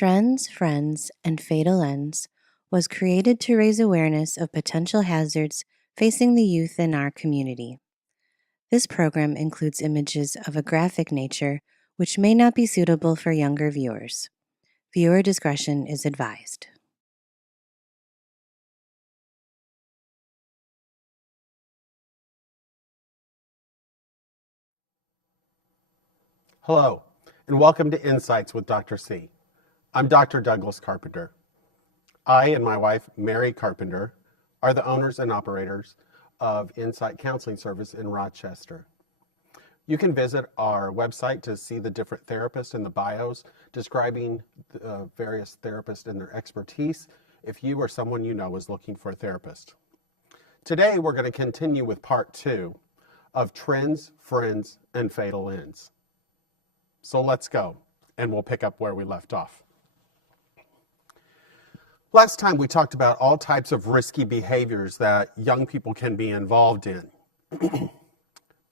Trends, Friends, and Fatal Ends was created to raise awareness of potential hazards facing the youth in our community. This program includes images of a graphic nature which may not be suitable for younger viewers. Viewer discretion is advised. Hello, and welcome to Insights with Dr. C. I'm Dr. Douglas Carpenter. I and my wife, Mary Carpenter, are the owners and operators of Insight Counseling Service in Rochester. You can visit our website to see the different therapists in the bios describing the various therapists and their expertise if you or someone you know is looking for a therapist. Today, we're going to continue with part 2 of Trends, Friends, and Fatal Ends. So let's go, and we'll pick up where we left off. Last time we talked about all types of risky behaviors that young people can be involved in.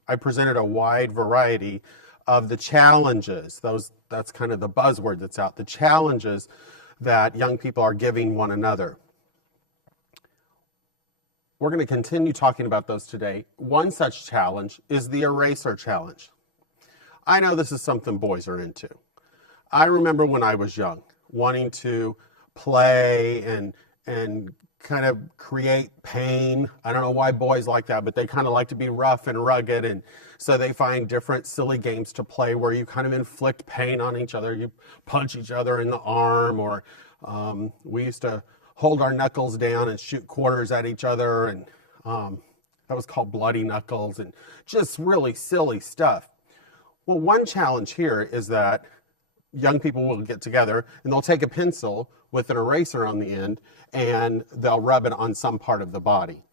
I presented a wide variety of the challenges, that's kind of the buzzword that's out, the challenges that young people are giving one another. We're going to continue talking about those today. One such challenge is the eraser challenge. I know this is something boys are into. I remember when I was young, wanting to play and kind of create pain. I don't know why boys like that, but they kind of like to be rough and rugged, and so they find different silly games to play where you kind of inflict pain on each other. You punch each other in the arm, or we used to hold our knuckles down and shoot quarters at each other, and that was called bloody knuckles, and just really silly stuff. Well, one challenge here is that young people will get together and they'll take a pencil with an eraser on the end and they'll rub it on some part of the body.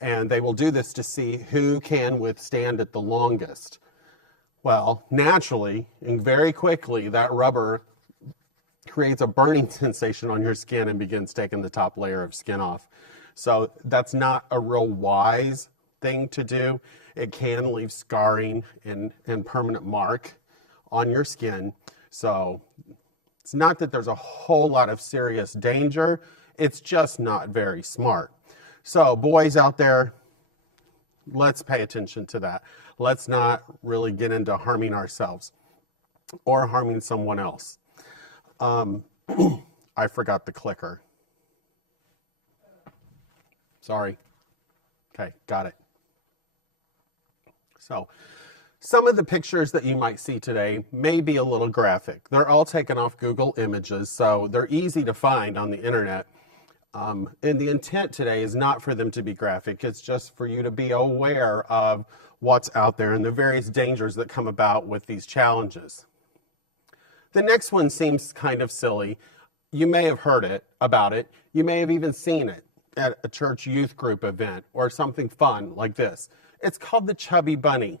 And they will do this to see who can withstand it the longest. Well, naturally and very quickly, that rubber creates a burning sensation on your skin and begins taking the top layer of skin off. So that's not a real wise thing to do. It can leave scarring and permanent mark on your skin. So it's not that there's a whole lot of serious danger. It's just not very smart. So boys out there, let's pay attention to that. Let's not really get into harming ourselves or harming someone else. I forgot the clicker. Sorry. Okay, got it. So, some of the pictures that you might see today may be a little graphic. They're all taken off Google Images, so they're easy to find on the internet. And the intent today is not for them to be graphic. It's just for you to be aware of what's out there and the various dangers that come about with these challenges. The next one seems kind of silly. You may have heard about it. You may have even seen it at a church youth group event or something fun like this. It's called the Chubby Bunny.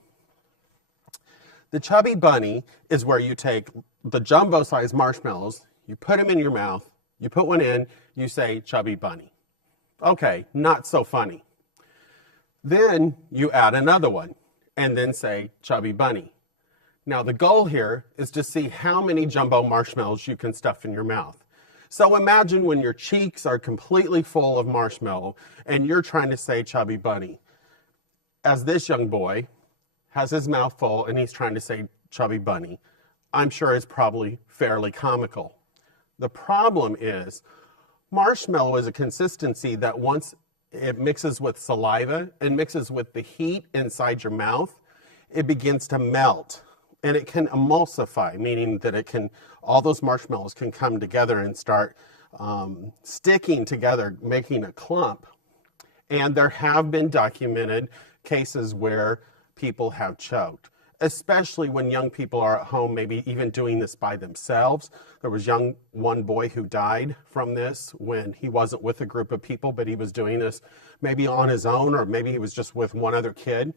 The Chubby Bunny is where you take the jumbo-sized marshmallows, you put them in your mouth, you put one in, you say, Chubby Bunny. Okay, not so funny. Then you add another one and then say, Chubby Bunny. Now the goal here is to see how many jumbo marshmallows you can stuff in your mouth. So imagine when your cheeks are completely full of marshmallow and you're trying to say Chubby Bunny. As this young boy has his mouth full and he's trying to say Chubby Bunny, I'm sure it's probably fairly comical. The problem is marshmallow is a consistency that once it mixes with saliva and mixes with the heat inside your mouth, it begins to melt and it can emulsify, meaning that all those marshmallows can come together and start sticking together, making a clump. And there have been documented cases where people have choked, especially when young people are at home, maybe even doing this by themselves. There was one boy who died from this when he wasn't with a group of people, but he was doing this maybe on his own, or maybe he was just with one other kid.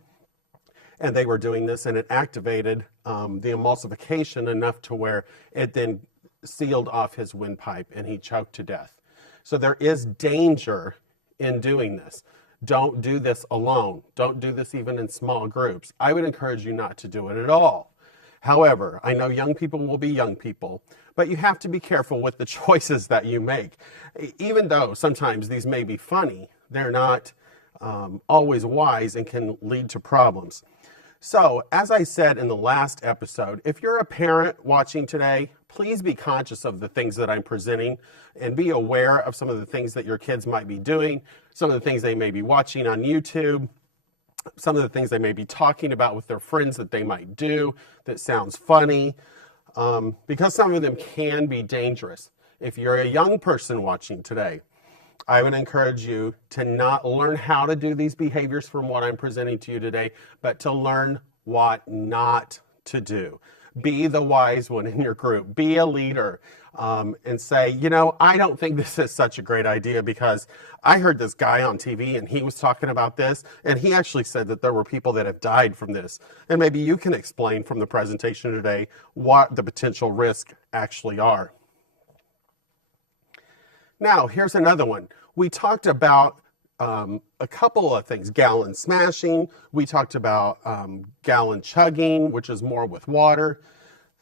And they were doing this, and it activated the emulsification enough to where it then sealed off his windpipe, and he choked to death. So there is danger in doing this. Don't do this alone. Don't do this even in small groups. I would encourage you not to do it at all. However, I know young people will be young people, but you have to be careful with the choices that you make. Even though sometimes these may be funny, they're not always wise and can lead to problems. So, as I said in the last episode, if you're a parent watching today, please be conscious of the things that I'm presenting and be aware of some of the things that your kids might be doing, some of the things they may be watching on YouTube, some of the things they may be talking about with their friends that they might do that sounds funny, because some of them can be dangerous. If you're a young person watching today, I would encourage you to not learn how to do these behaviors from what I'm presenting to you today, but to learn what not to do. Be the wise one in your group. Be a leader, and say, you know, I don't think this is such a great idea because I heard this guy on TV and he was talking about this, and he actually said that there were people that have died from this. And maybe you can explain from the presentation today what the potential risks actually are. Now, here's another one. We talked about a couple of things, gallon smashing. We talked about gallon chugging, which is more with water.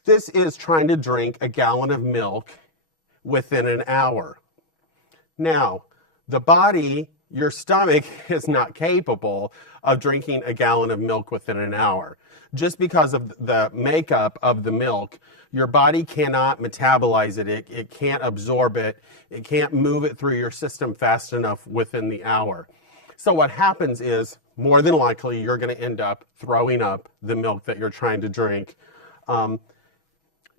This is trying to drink a gallon of milk within an hour. Now, the body, your stomach is not capable of drinking a gallon of milk within an hour. Just because of the makeup of the milk, your body cannot metabolize it. It can't absorb it. It can't move it through your system fast enough within the hour. So what happens is, more than likely, you're going to end up throwing up the milk that you're trying to drink.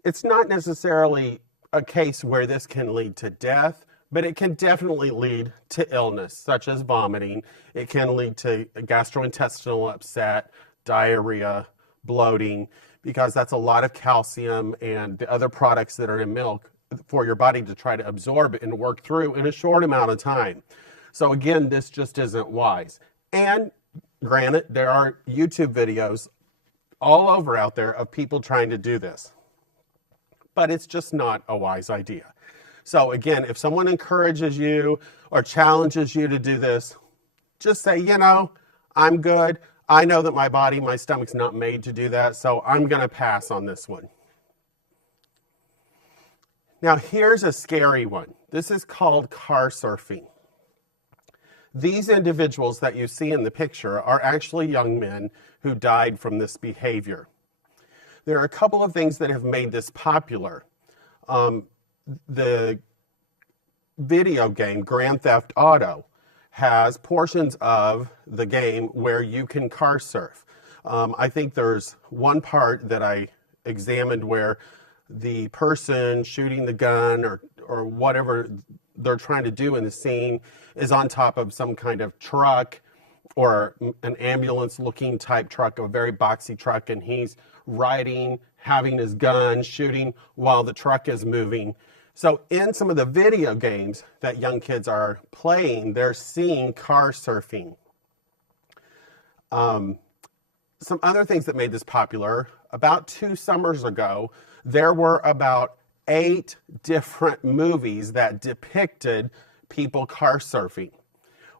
It's not necessarily a case where this can lead to death, but it can definitely lead to illness, such as vomiting. It can lead to gastrointestinal upset, diarrhea, bloating, because that's a lot of calcium and the other products that are in milk for your body to try to absorb and work through in a short amount of time. So again, this just isn't wise. And granted, there are YouTube videos all over out there of people trying to do this, but it's just not a wise idea. So again, if someone encourages you or challenges you to do this, just say, you know, I'm good. I know that my body, my stomach's not made to do that, so I'm going to pass on this one. Now, here's a scary one. This is called car surfing. These individuals that you see in the picture are actually young men who died from this behavior. There are a couple of things that have made this popular. The video game Grand Theft Auto has portions of the game where you can car surf. I think there's one part that I examined where the person shooting the gun or whatever they're trying to do in the scene is on top of some kind of truck or an ambulance looking type truck, a very boxy truck, and he's riding, having his gun, shooting while the truck is moving. So in some of the video games that young kids are playing, they're seeing car surfing. Some other things that made this popular, about 2 summers ago, there were about 8 different movies that depicted people car surfing,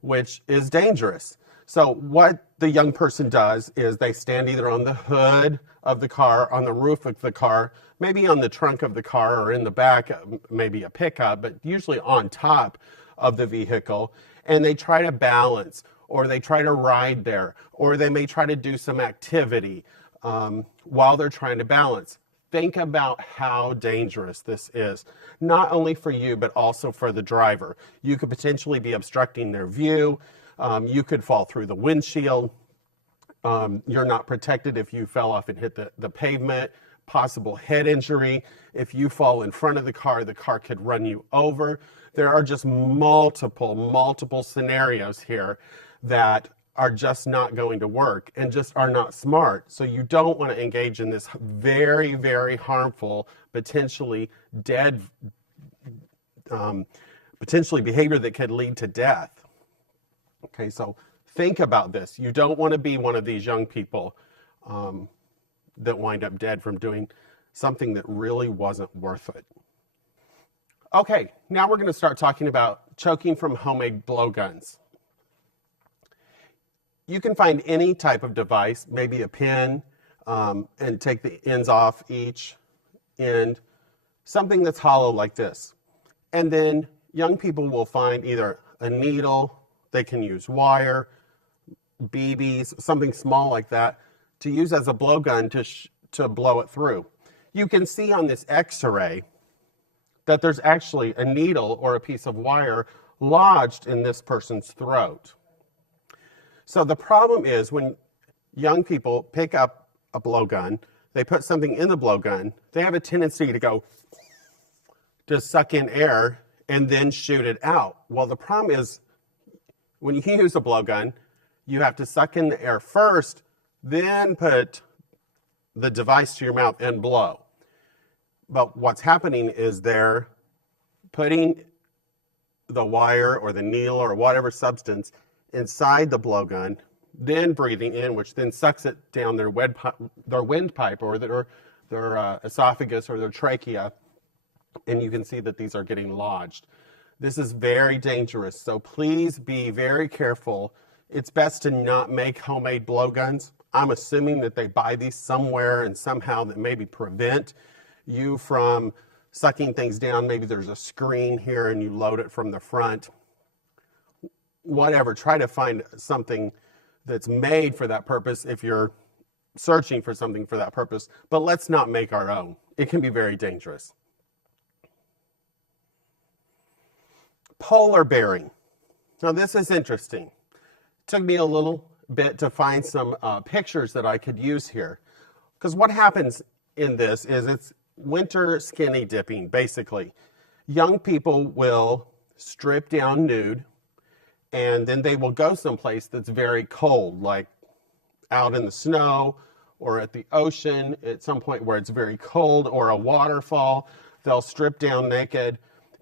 which is dangerous. So what the young person does is they stand either on the hood of the car, on the roof of the car, maybe on the trunk of the car or in the back, maybe a pickup, but usually on top of the vehicle, and they try to balance, or they try to ride there, or they may try to do some activity while they're trying to balance. Think about how dangerous this is, not only for you, but also for the driver. You could potentially be obstructing their view. You could fall through the windshield. You're not protected if you fell off and hit the pavement. Possible head injury. If you fall in front of the car could run you over. There are just multiple scenarios here that are just not going to work and just are not smart. So you don't want to engage in this very, very harmful, potentially behavior that could lead to death. Okay, so think about this. You don't want to be one of these young people that wind up dead from doing something that really wasn't worth it. Okay, now we're going to start talking about choking from homemade blowguns. You can find any type of device, maybe a pen, and take the ends off each end, something that's hollow like this. And then young people will find either a needle, they can use wire, BBs, something small like that, to use as a blowgun to blow it through. You can see on this X-ray that there's actually a needle or a piece of wire lodged in this person's throat. So the problem is when young people pick up a blowgun, they put something in the blowgun, they have a tendency to suck in air and then shoot it out. Well, the problem is when you use a blowgun, you have to suck in the air first, then put the device to your mouth and blow. But what's happening is they're putting the wire or the needle or whatever substance inside the blowgun, then breathing in, which then sucks it down their windpipe or their esophagus or their trachea, and you can see that these are getting lodged. This is very dangerous, so please be very careful. It's best to not make homemade blowguns. I'm assuming that they buy these somewhere and somehow that maybe prevent you from sucking things down. Maybe there's a screen here and you load it from the front. Whatever, try to find something that's made for that purpose if you're searching for something for that purpose, but let's not make our own. It can be very dangerous. Polar bearing. Now this is interesting. It took me a little bit to find some pictures that I could use here, because what happens in this is it's winter skinny dipping, basically. Young people will strip down nude, and then they will go someplace that's very cold, like out in the snow or at the ocean at some point where it's very cold, or a waterfall. They'll strip down naked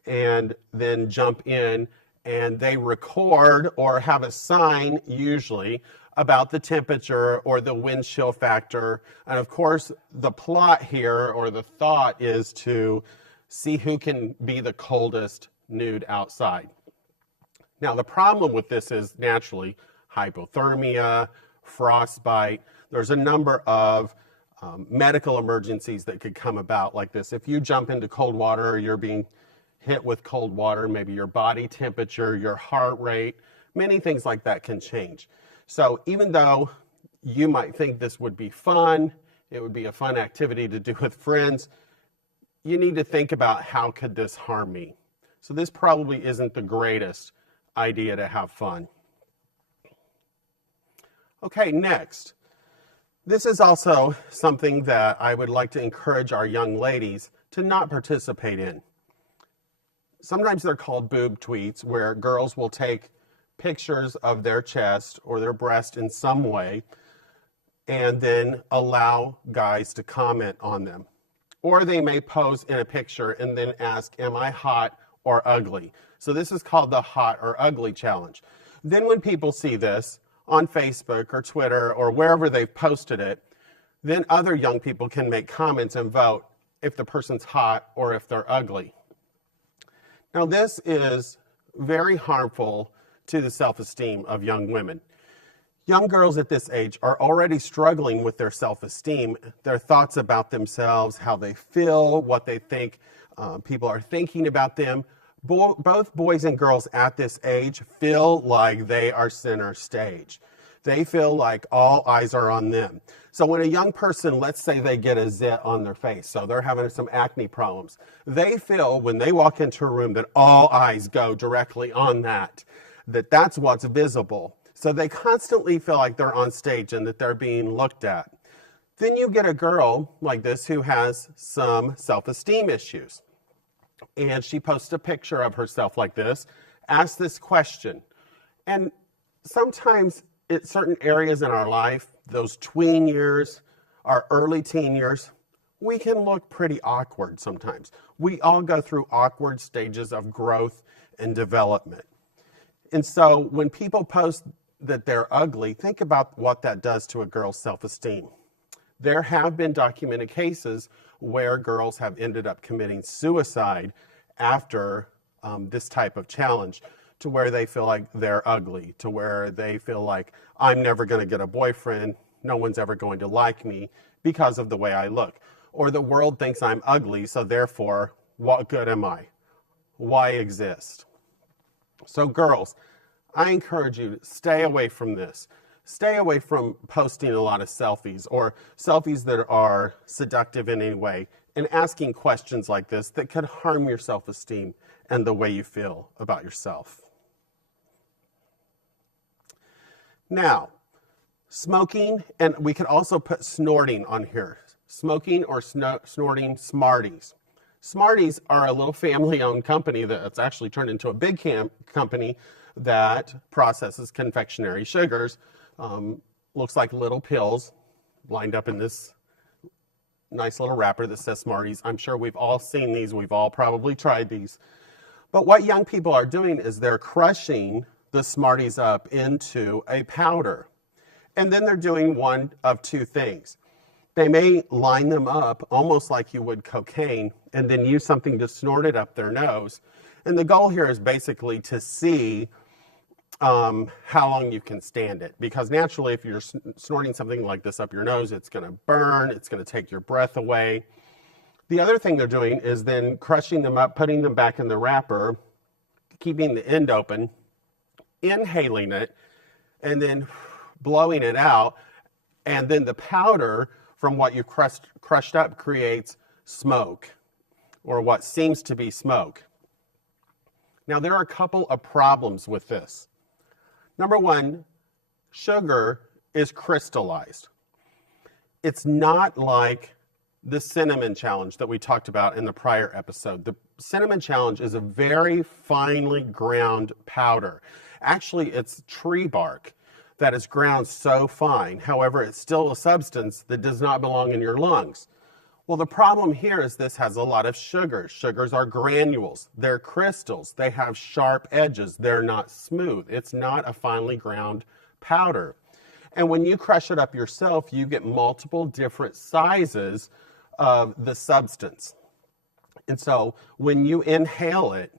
and then jump in, and they record or have a sign usually about the temperature or the wind chill factor. And of course, the plot here or the thought is to see who can be the coldest nude outside. Now, the problem with this is naturally hypothermia, frostbite. There's a number of medical emergencies that could come about like this. If you jump into cold water or you're being hit with cold water, maybe your body temperature, your heart rate, many things like that can change. So even though you might think this would be fun, it would be a fun activity to do with friends, you need to think about how could this harm me. So this probably isn't the greatest idea to have fun. Okay, next. This is also something that I would like to encourage our young ladies to not participate in. Sometimes they're called boob tweets, where girls will take pictures of their chest or their breast in some way and then allow guys to comment on them. Or they may pose in a picture and then ask, am I hot or ugly? So this is called the hot or ugly challenge. Then when people see this on Facebook or Twitter or wherever they've posted it, then other young people can make comments and vote if the person's hot or if they're ugly. Now this is very harmful to the self-esteem of young women. Young girls at this age are already struggling with their self-esteem, their thoughts about themselves, how they feel, what they think people are thinking about them. Both boys and girls at this age feel like they are center stage. They feel like all eyes are on them. So when a young person, let's say they get a zit on their face, so they're having some acne problems, they feel when they walk into a room that all eyes go directly on that's what's visible. So they constantly feel like they're on stage and that they're being looked at. Then you get a girl like this who has some self-esteem issues. And she posts a picture of herself like this, asks this question. And sometimes at certain areas in our life, those tween years, our early teen years, we can look pretty awkward sometimes. We all go through awkward stages of growth and development. And so when people post that they're ugly, think about what that does to a girl's self-esteem. There have been documented cases where girls have ended up committing suicide after this type of challenge, to where they feel like they're ugly, to where they feel like, I'm never going to get a boyfriend, no one's ever going to like me because of the way I look. Or the world thinks I'm ugly, so therefore, what good am I? Why exist? So girls, I encourage you to stay away from this. Stay away from posting a lot of selfies or selfies that are seductive in any way and asking questions like this that could harm your self-esteem and the way you feel about yourself. Now, smoking, and we could also put snorting on here. Smoking or snorting Smarties. Smarties are a little family-owned company that's actually turned into a big company that processes confectionery sugars. Looks like little pills lined up in this nice little wrapper that says Smarties. I'm sure we've all seen these. We've all probably tried these. But what young people are doing is they're crushing the Smarties up into a powder. And then they're doing one of two things. They may line them up almost like you would cocaine and then use something to snort it up their nose. And the goal here is basically to see how long you can stand it. Because naturally, if you're snorting something like this up your nose, it's going to burn, it's going to take your breath away. The other thing they're doing is then crushing them up, putting them back in the wrapper, keeping the end open, inhaling it, and then blowing it out. And then the powder from what you crushed up creates smoke, or what seems to be smoke. Now, there are a couple of problems with this. Number one, sugar is crystallized. It's not like the cinnamon challenge that we talked about in the prior episode. The cinnamon challenge is a very finely ground powder. Actually, it's tree bark that is ground so fine. However, it's still a substance that does not belong in your lungs. Well, the problem here is this has a lot of sugars. Sugars are granules. They're crystals. They have sharp edges. They're not smooth. It's not a finely ground powder. And when you crush it up yourself, you get multiple different sizes of the substance. And so when you inhale it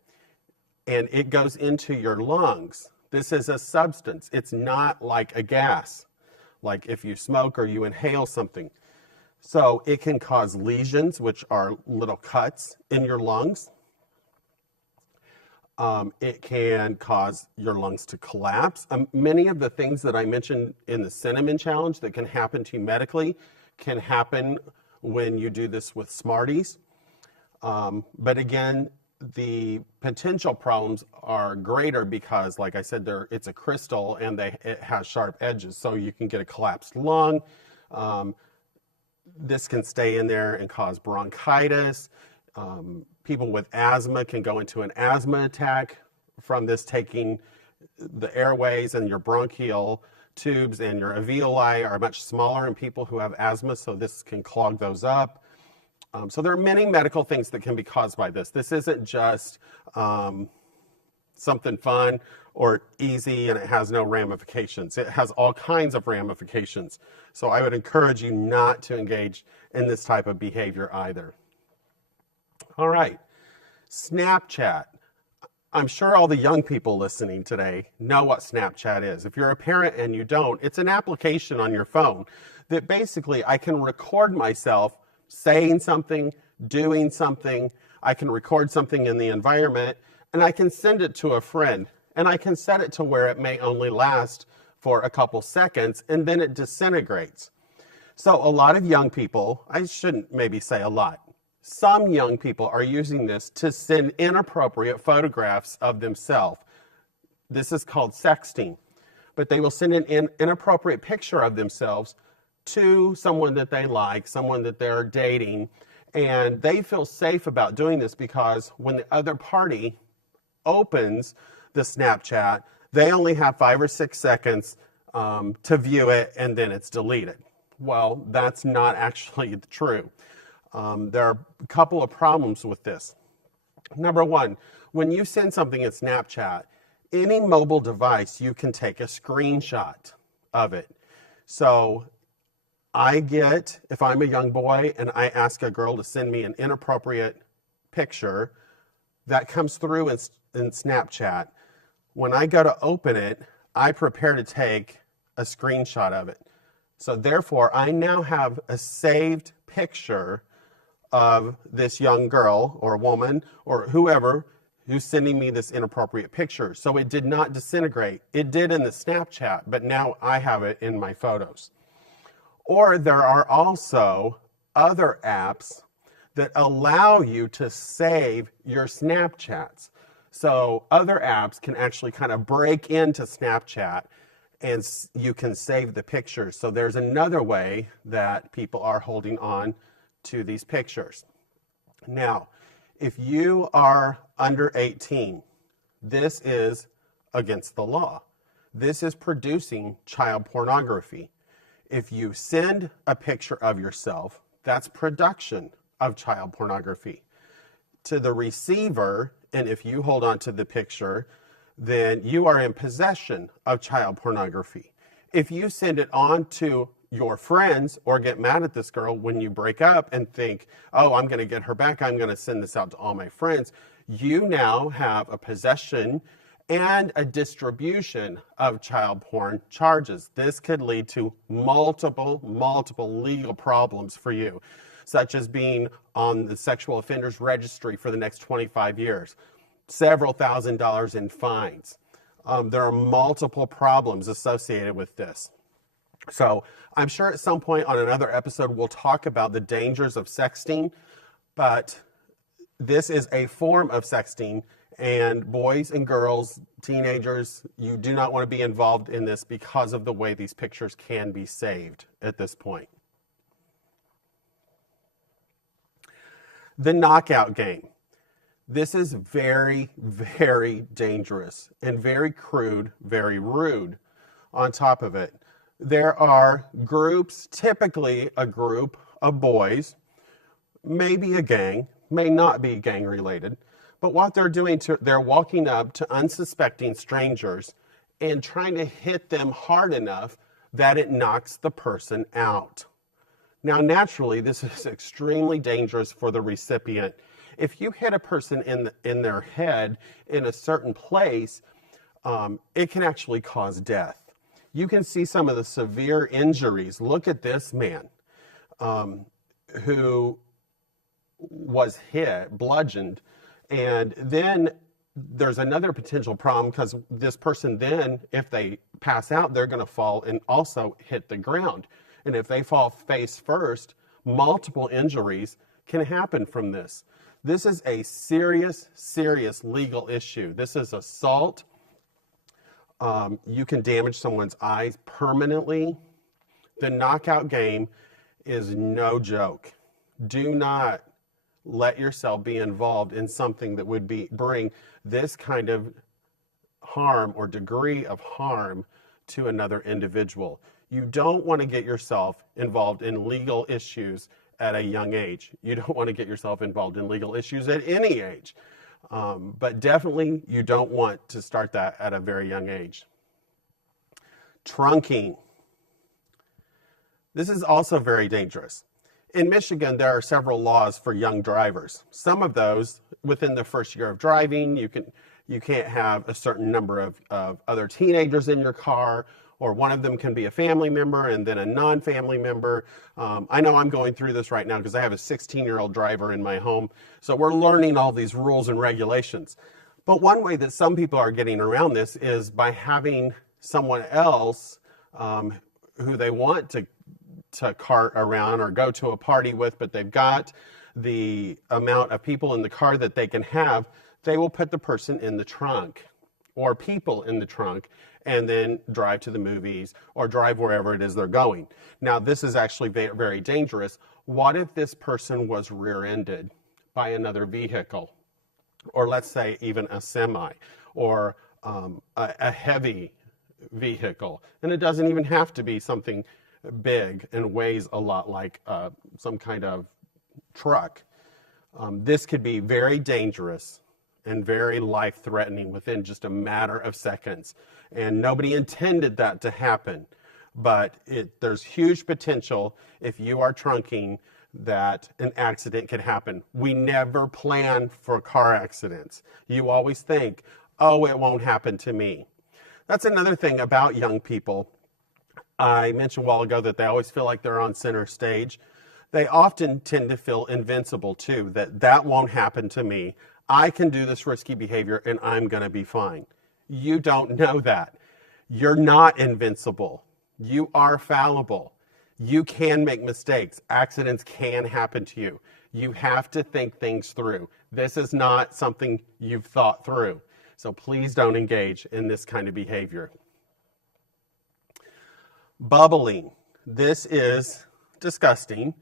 and it goes into your lungs, this is a substance. It's not like a gas, like if you smoke or you inhale something. So it can cause lesions, which are little cuts in your lungs. It can cause your lungs to collapse. Many of the things that I mentioned in the cinnamon challenge that can happen to you medically can happen when you do this with Smarties. But again, the potential problems are greater because, like I said, it's a crystal and it has sharp edges, so you can get a collapsed lung. This can stay in there and cause bronchitis. People with asthma can go into an asthma attack from this taking the airways, and your bronchial tubes and your alveoli are much smaller in people who have asthma, so this can clog those up. So there are many medical things that can be caused by this. This isn't just something fun or easy and it has no ramifications. It has all kinds of ramifications. So I would encourage you not to engage in this type of behavior either. All right, Snapchat. I'm sure all the young people listening today know what Snapchat is. If you're a parent and you don't, it's an application on your phone that basically I can record myself saying something, doing something. I can record something in the environment and I can send it to a friend. And I can set it to where it may only last for a couple seconds and then it disintegrates. So a lot of young people, I shouldn't maybe say a lot, some young people are using this to send inappropriate photographs of themselves. This is called sexting. But they will send an inappropriate picture of themselves to someone that they like, someone that they're dating, and they feel safe about doing this because when the other party opens the Snapchat, they only have 5 or 6 seconds to view it and then it's deleted. Well, that's not actually true. There are a couple of problems with this. Number one, when you send something in Snapchat, any mobile device, you can take a screenshot of it. So if I'm a young boy and I ask a girl to send me an inappropriate picture, that comes through in Snapchat. When I go to open it, I prepare to take a screenshot of it. So therefore, I now have a saved picture of this young girl or woman or whoever who's sending me this inappropriate picture. So it did not disintegrate. It did in the Snapchat, but now I have it in my photos. Or there are also other apps that allow you to save your Snapchats. So other apps can actually kind of break into Snapchat and you can save the pictures. So there's another way that people are holding on to these pictures. Now, if you are under 18, this is against the law. This is producing child pornography. If you send a picture of yourself, that's production of child pornography. To the receiver, and if you hold on to the picture, then you are in possession of child pornography. If you send it on to your friends or get mad at this girl when you break up and think, oh, I'm going to get her back, I'm going to send this out to all my friends, you now have a possession and a distribution of child porn charges. This could lead to multiple legal problems for you, such as being on the sexual offenders registry for the next 25 years, several $1,000s in fines. There are multiple problems associated with this. So I'm sure at some point on another episode we'll talk about the dangers of sexting, but this is a form of sexting, and boys and girls, teenagers, you do not want to be involved in this because of the way these pictures can be saved at this point. The knockout game. This is very, very dangerous and very crude, very rude. On top of it, there are groups, typically a group of boys, maybe a gang, may not be gang related, but what they're doing, they're walking up to unsuspecting strangers and trying to hit them hard enough that it knocks the person out. Now, naturally, this is extremely dangerous for the recipient. If you hit a person in their head in a certain place, it can actually cause death. You can see some of the severe injuries. Look at this man who was hit, bludgeoned, and then there's another potential problem because this person then, if they pass out, they're going to fall and also hit the ground. And if they fall face first, multiple injuries can happen from this. This is a serious, serious legal issue. This is assault. You can damage someone's eyes permanently. The knockout game is no joke. Do not let yourself be involved in something that would bring this kind of harm or degree of harm to another individual. You don't want to get yourself involved in legal issues at a young age. You don't want to get yourself involved in legal issues at any age. But definitely you don't want to start that at a very young age. Trunking. This is also very dangerous. In Michigan, there are several laws for young drivers. Some of those, within the first year of driving, you can't have a certain number of other teenagers in your car, or one of them can be a family member and then a non-family member. I know I'm going through this right now because I have a 16-year-old driver in my home, so we're learning all these rules and regulations. But one way that some people are getting around this is by having someone else who they want to cart around or go to a party with, but they've got the amount of people in the car that they can have, they will put the person in the trunk or people in the trunk and then drive to the movies or drive wherever it is they're going. Now, this is actually very, very dangerous. What if this person was rear-ended by another vehicle? Or let's say even a semi or a heavy vehicle. And it doesn't even have to be something big and weighs a lot like some kind of truck. This could be very dangerous and very life-threatening within just a matter of seconds. And nobody intended that to happen. But there's huge potential if you are trunking that an accident could happen. We never plan for car accidents. You always think, oh, it won't happen to me. That's another thing about young people. I mentioned a while ago that they always feel like they're on center stage. They often tend to feel invincible too, that won't happen to me. I can do this risky behavior and I'm going to be fine. You don't know that. You're not invincible. You are fallible. You can make mistakes. Accidents can happen to you. You have to think things through. This is not something you've thought through. So please don't engage in this kind of behavior. Bubbling. This is disgusting,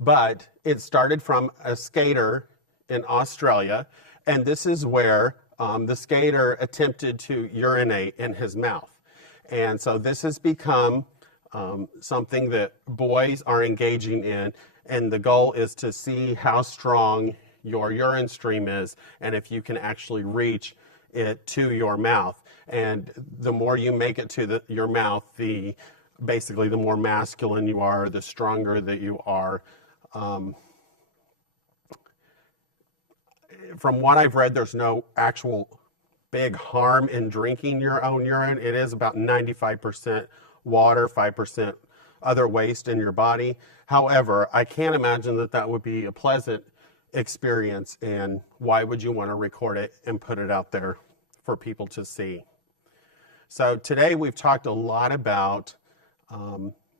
but it started from a skater in Australia, and this is where the skater attempted to urinate in his mouth. And so this has become something that boys are engaging in, and the goal is to see how strong your urine stream is and if you can actually reach it to your mouth. And the more you make it to your mouth, basically the more masculine you are, the stronger that you are. From what I've read, there's no actual big harm in drinking your own urine. It is about 95% water, 5% other waste in your body. However, I can't imagine that would be a pleasant experience, and why would you want to record it and put it out there for people to see? So today we've talked a lot about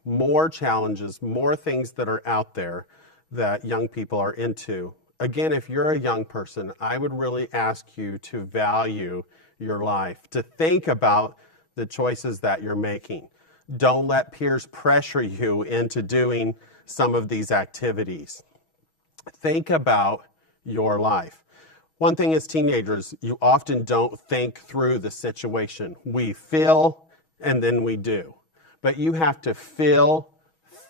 more challenges, more things that are out there that young people are into. Again, if you're a young person, I would really ask you to value your life, to think about the choices that you're making. Don't let peers pressure you into doing some of these activities. Think about your life. One thing as teenagers, you often don't think through the situation. We feel and then we do. But you have to feel,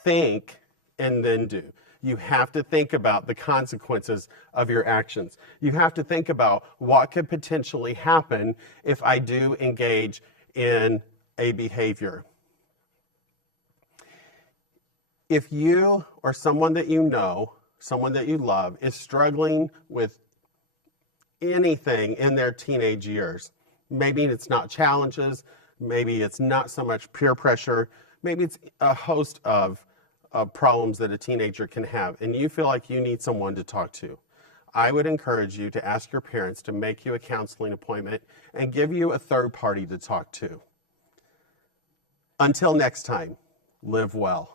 think, and then do. You have to think about the consequences of your actions. You have to think about what could potentially happen if I do engage in a behavior. If you or someone that you know, someone that you love, is struggling with anything in their teenage years, maybe it's not challenges, maybe it's not so much peer pressure, maybe it's a host of problems that a teenager can have, and you feel like you need someone to talk to, I would encourage you to ask your parents to make you a counseling appointment and give you a third party to talk to. Until next time, live well.